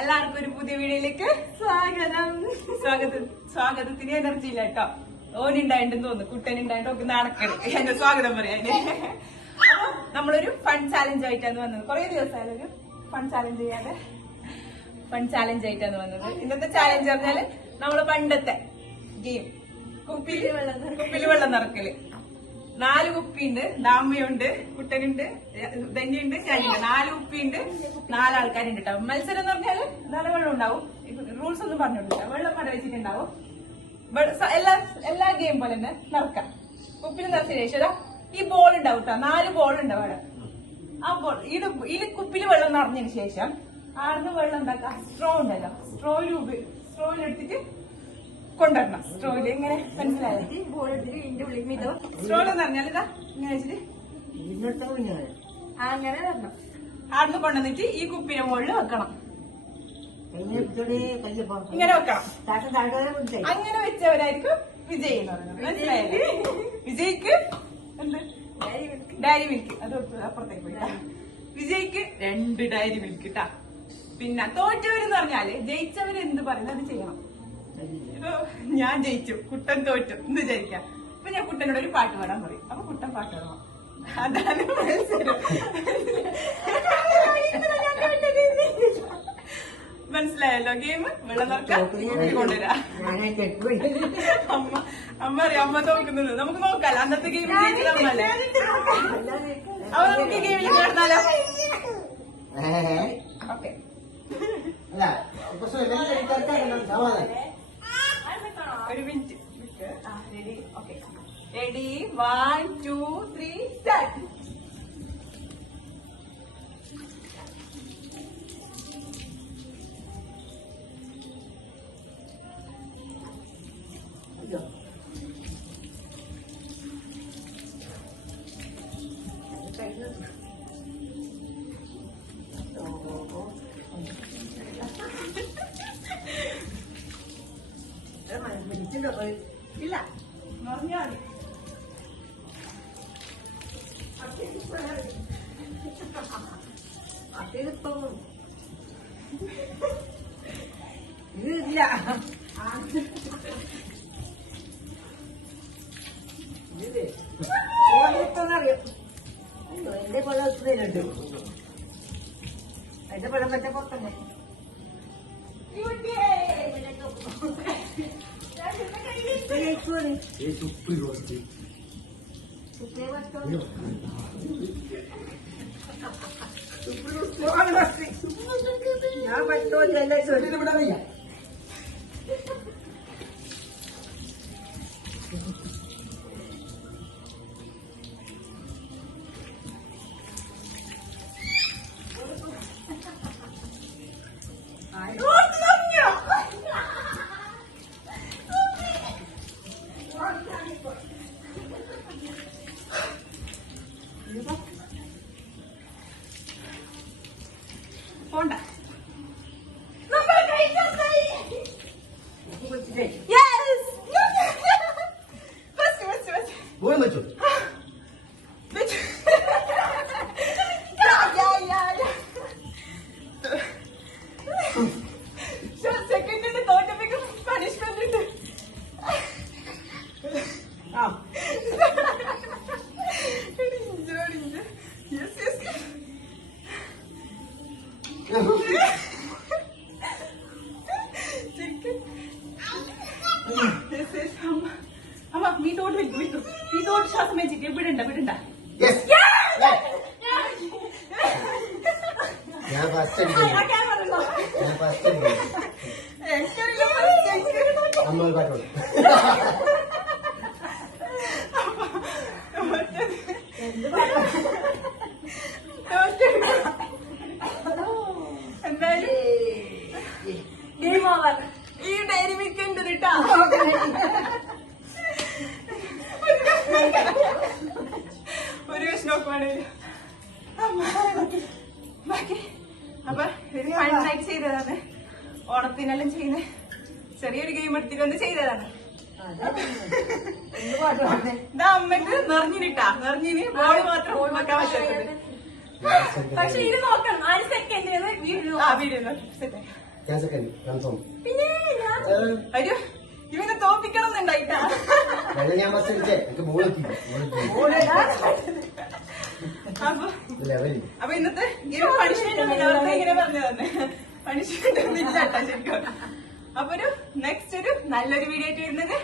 എല്ലാവർക്കും ഒരു പുതിയ വീഡിയോയിലേക്ക് സ്വാഗതം. സ്വാഗതം. സ്വാഗതത്തിന് എനർജി ഇല്ല കേട്ടോ. ഓനുണ്ടായിട്ടുണ്ടെന്ന് തോന്നുന്നു. കുട്ടനുണ്ടായിട്ട് ഒക്കെ നടക്കണം. എന്റെ സ്വാഗതം പറയാന് അപ്പൊ നമ്മളൊരു ഫൺ ചാലഞ്ച് ആയിട്ടാണ് വന്നത്. കുറെ ദിവസമായാലും ഒരു ഫൺ ചാലഞ്ച് ചെയ്യാതെ. ഫൺ ചാലഞ്ച് ആയിട്ടാണ് വന്നത്. ഇന്നത്തെ ചാലഞ്ച് പറഞ്ഞാൽ നമ്മൾ പണ്ടത്തെ ഗെയിം കുപ്പിയിൽ വെള്ളം കുപ്പിയിൽ വെള്ളം നിറക്കൽ. നാല് കുപ്പിയുണ്ട്. ദാമ്മയുണ്ട് കുട്ടനുണ്ട് ധന്യുണ്ട് ഞാനുണ്ട് നാല് കുപ്പിയുണ്ട് നാലാൾക്കാരുണ്ട് കേട്ടോ മത്സരം എന്ന് പറഞ്ഞാൽ നല്ല വെള്ളം ഉണ്ടാവും. റൂൾസ് ഒന്നും പറഞ്ഞിട്ടില്ല വെള്ളം മട വെച്ചിട്ടുണ്ടാവും. എല്ലാ എല്ലാ ഗെയിം പോലെ തന്നെ നിറക്കാം കുപ്പിയിൽ നിറച്ച ശേഷം ഈ ബോൾ ഉണ്ടാവും കേട്ടോ നാല് ബോൾ ഉണ്ടാവും അവിടെ. ആ ബോൾ ഇത് ഈ കുപ്പിയിൽ വെള്ളം നിറഞ്ഞതിന് ശേഷം ആടുന്ന് വെള്ളം ഉണ്ടാക്കാം സ്ട്രോ ഉണ്ടല്ലോ. സ്ട്രോയിൽ സ്ട്രോയിൽ എടുത്തിട്ട് കൊണ്ടുവരണം. സ്ട്രോയിൽ എങ്ങനെ മനസ്സിലായോ? സ്ട്രോൾ എന്ന് പറഞ്ഞാൽ ഇതാ ഇങ്ങനെ വെച്ചിട്ട്. അങ്ങനെ വരണം. ആടുന്ന് കൊണ്ടുവന്നിട്ട് ഈ കുപ്പിയുടെ മുകളിൽ വെക്കണം. ഇങ്ങനെ വെക്കണം. അങ്ങനെ വെച്ചവരായിരിക്കും വിജയ് എന്ന് പറയുന്നത്. വിജയ്ക്ക് എന്ത്? ഡയറി മിൽക്ക് അത് അപ്പുറത്തേക്ക് വിജയ്ക്ക് രണ്ട് ഡയറി മിൽക്ക് ട്ടാ. പിന്നെ തോറ്റവരെന്ന് പറഞ്ഞാൽ ജയിച്ചവര് എന്ത് പറയുന്നത് അത് ചെയ്യണം. ഇപ്പൊ ഞാൻ ജയിച്ചു കുട്ടൻ തോറ്റു എന്ന് വിചാരിക്കാം അപ്പൊ ഞാൻ കുട്ടനോട് ഒരു പാട്ട് പാടാൻ പറയും. അപ്പൊ കുട്ടൻ പാട്ട് പാടാം. അതാണ് മത്സരം. മനസ്സിലായല്ലോ ഗെയിം വെള്ളം കൊണ്ടുവരാ. അമ്മ അമ്മ അറിയാം? അമ്മ തോക്കുന്നത് നമുക്ക് നോക്കാല്ലോ അന്നത്തെ ഗെയിം അമ്മല്ലേ അപ്പൊ നമുക്ക് ഗെയിമിൽ ചേർന്നാലോ okay ready okay ready one two three set Đó mà mình chứ rồi ý là ഓടിട്ടെന്നറിയാം അയ്യോ എന്റെ പോലെ ഒത്തുണ്ട് എന്റെ പഴം പറ്റ പുറത്തന്നെ ഞാൻ പറ്റോ ഇല്ല പോണ്ട തോട്ട് വിടണ്ട വിടണ്ട. ഞാൻ ഫസ്റ്റ്? ഞാൻ ഫസ്റ്റ്. അമ്മ ഒരു പാട്ട് പാടും. എന്തായാലും ഈ ഡയറി മിൽക്ക് ഉണ്ട് കേട്ടാ ഒരു കഷ്ണമൊക്കെ വേണേലും ബാക്കി അപ്പൊ ഒരു ഫണ്ണായിട്ട് ചെയ്തതാണ്. ഓണത്തിനെല്ലാം ചെയ്യുന്ന ചെറിയൊരു ഗെയിം എടുത്തിട്ട് ഒന്ന് ചെയ്തതാണ്. ഇതാ അമ്മയ്ക്ക് നിറഞ്ഞിട്ടാ നിറഞ്ഞിന് ബോൾ മാത്രം പക്ഷെ ഇത് നോക്കണം. ആ സെക്കൻഡിന് ആ പിന്നെ ഞാൻ ഒരു ഇവനെ തോപ്പിക്കണം എന്നുണ്ടായിട്ടാ. ഞാൻ അടിച്ചേ. എനിക്ക് ബോൾ എത്തി ബോൾ എത്തി അപ്പൊ അപ്പൊ ഇന്നത്തെ പണിഷ്മെന്റ് ഒന്നും ഇങ്ങനെ പറഞ്ഞു തന്നെ. പണിഷ്മെന്റ് ഒന്നും ഇല്ല കേട്ടോ ശരിക്കും. അപ്പൊ ഒരു നെക്സ്റ്റ് ഒരു നല്ലൊരു വീഡിയോ ആയിട്ട് വരുന്നത്.